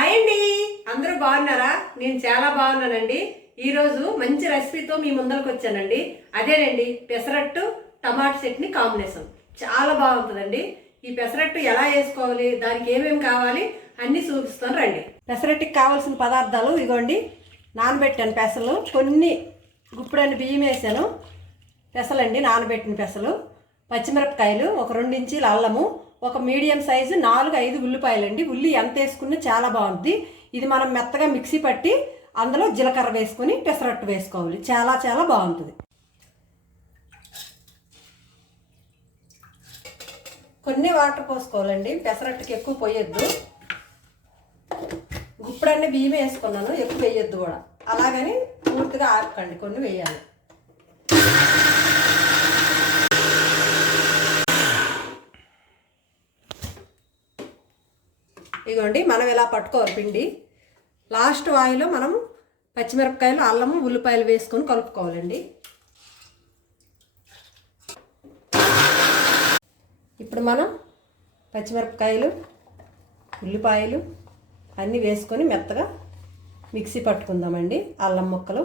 Hi అండి, అందరూ బాగున్నారా? నేను చాలా బాగున్నానండి. ఈరోజు మంచి రెసిపీతో మీ ముందరకు వచ్చానండి. అదేనండి పెసరట్టు టమాటా చట్నీ కాంబినేషన్. చాలా బాగుంటుందండి. ఈ పెసరట్టు ఎలా వేసుకోవాలి, దానికి ఏమేమి కావాలి అన్నీ చూపిస్తాను రండి. పెసరట్టుకి కావాల్సిన పదార్థాలు ఇగోండి. నానబెట్టాను పెసలు, కొన్ని గుప్పుడన్ని బియ్యం వేసాను. పెసలండి, నానబెట్టిన పెసలు, పచ్చిమిరపకాయలు, ఒక 2 ఇంచీల అల్లము, ఒక మీడియం సైజు 4-5 ఉల్లిపాయలండి. ఉల్లి ఎంత వేసుకున్నా చాలా బాగుంటుంది. ఇది మనం మెత్తగా మిక్సీ పట్టి అందులో జీలకర్ర వేసుకొని పెసరట్టు వేసుకోవాలి. చాలా చాలా బాగుంటుంది. కొన్ని వాటర్ పోసుకోవాలండి, పెసరట్టుకి ఎక్కువ పోయొద్దు. గుప్పుడన్నీ బియ్యం వేసుకున్నాను, ఎక్కువ వేయొద్దు కూడా. అలాగని పూర్తిగా ఆపకండి, కొన్ని వేయాలి. ఇదిగోండి, మనం ఇలా పట్టుకోవాలి పిండి. లాస్ట్ వాయిలో మనం పచ్చిమిరపకాయలు, అల్లము, ఉల్లిపాయలు వేసుకొని కలుపుకోవాలండి. ఇప్పుడు మనం పచ్చిమిరపకాయలు, ఉల్లిపాయలు అన్నీ వేసుకొని మెత్తగా మిక్సీ పట్టుకుందామండి. అల్లం ముక్కలు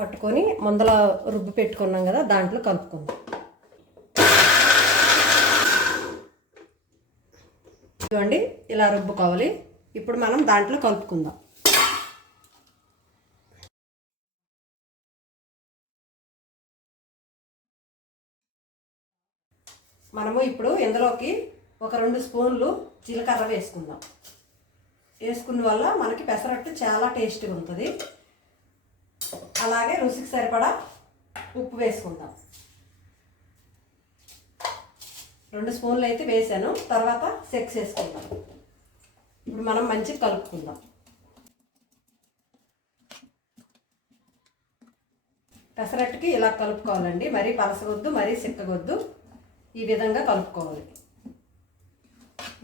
పట్టుకొని ముందల రుబ్బు పెట్టుకున్నాం కదా, దాంట్లో కలుపుకుందాం. చూడండి, ఇలా రుబ్బుకోవాలి. ఇప్పుడు మనం దాంట్లో కలుపుకుందాం. మనము ఇప్పుడు ఇందులోకి ఒక 2 స్పూన్లు జీలకర్ర వేసుకుందాం. వేసుకున్న వల్ల మనకి పెసరట్టు చాలా టేస్టీగా ఉంటుంది. అలాగే రుచికి సరిపడా ఉప్పు వేసుకుందాం. 2 స్పూన్లు అయితే వేసాను, తర్వాత సెక్స్ వేసుకుందాం. ఇప్పుడు మనం మంచిగా కలుపుకుందాం. పెసరట్టుకి ఇలా కలుపుకోవాలండి, మరీ పలసగొద్దు, మరీ చిక్కగొద్దు. ఈ విధంగా కలుపుకోవాలి.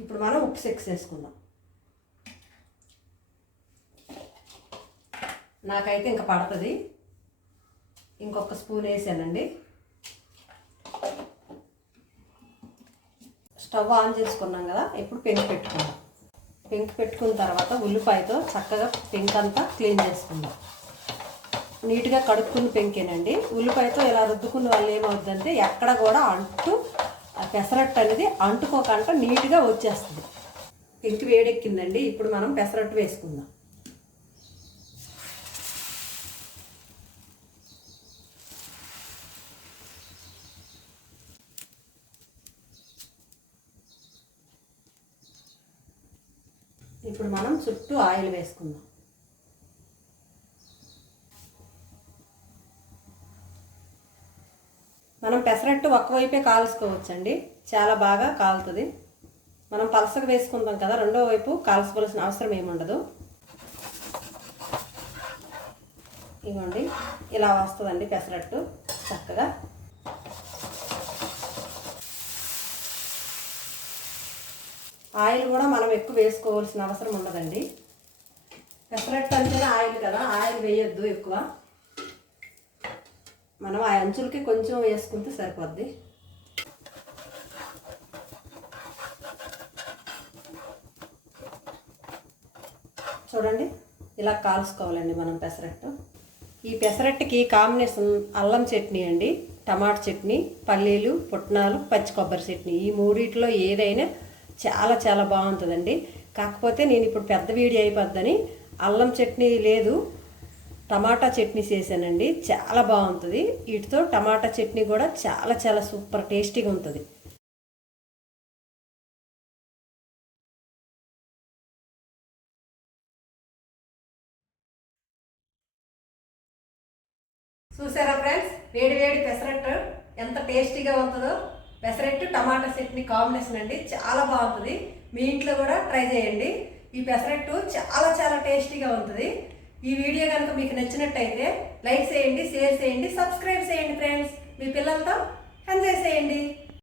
ఇప్పుడు మనం ఉప్పు సెక్స్ వేసుకుందాం. నాకైతే ఇంకా పడుతుంది, ఇంకొక స్పూన్ వేసానండి. స్టవ్ ఆన్ చేసుకున్నాం కదా, ఇప్పుడు పెంకు పెట్టుకుందాం. పెంకు పెట్టుకున్న తర్వాత ఉల్లిపాయతో చక్కగా పెంకు అంతా క్లీన్ చేసుకుందాం. నీట్గా కడుక్కుని పెంకేనండి. ఉల్లిపాయతో ఇలా రుద్దుకున్న వాళ్ళు ఏమవుతుందంటే ఎక్కడ కూడా పెసరట్టు అనేది అంటుకోకుండా నీట్గా వచ్చేస్తుంది. పెంకు వేడెక్కిందండి, ఇప్పుడు మనం పెసరట్టు వేసుకుందాం. ఇప్పుడు మనం చుట్టూ ఆయిల్ వేసుకుందాం. మనం పెసరట్టు ఒక్కవైపే కాల్చుకోవచ్చండి, చాలా బాగా కాలుతుంది. మనం పలసగా వేసుకుంటాం కదా, రెండో వైపు కాల్చుకోవాల్సిన అవసరం ఏముండదు. ఇవ్వండి, ఇలా వస్తుందండి పెసరట్టు చక్కగా. ఆయిల్ కూడా మనం ఎక్కువ వేసుకోవాల్సిన అవసరం ఉండదండి. పెసరట్టు అంటేనే ఆయిల్ కదా, ఆయిల్ వేయొద్దు ఎక్కువ. మనం ఆ అంచులకి కొంచెం వేసుకుంటే సరిపోద్ది. చూడండి, ఇలా కాల్చుకోవాలండి మనం పెసరట్టు. ఈ పెసరట్టుకి కాంబినేషన్ అల్లం చట్నీ అండి, టమాటా చట్నీ, పల్లీలు, పుట్నాలు, పచ్చి కొబ్బరి చట్నీ. ఈ మూడిట్లో ఏదైనా చాలా చాలా బాగుంటుందండి. కాకపోతే నేను ఇప్పుడు పెద్ద వీడియో అయిపోద్దని అల్లం చట్నీ లేదు, టమాటా చట్నీ చేశానండి. చాలా బాగుంటుంది. వీటితో టమాటా చట్నీ కూడా చాలా చాలా సూపర్ టేస్టీగా ఉంటుంది. చూసారా ఫ్రెండ్స్, వేడి వేడి పెసరట్టు ఎంత టేస్టీగా ఉంటుందో. పెసరట్టు టమాటా చట్నీ కాంబినేషన్ అండి, చాలా బాగుంటుంది. మీ ఇంట్లో కూడా ట్రై చేయండి. ఈ పెసరట్టు చాలా చాలా టేస్టీగా ఉంటుంది. ఈ వీడియో కనుక మీకు నచ్చినట్టయితే లైక్ చేయండి, షేర్ చేయండి, సబ్స్క్రైబ్ చేయండి ఫ్రెండ్స్. మీ పిల్లలతో ఎంజాయ్ చేయండి.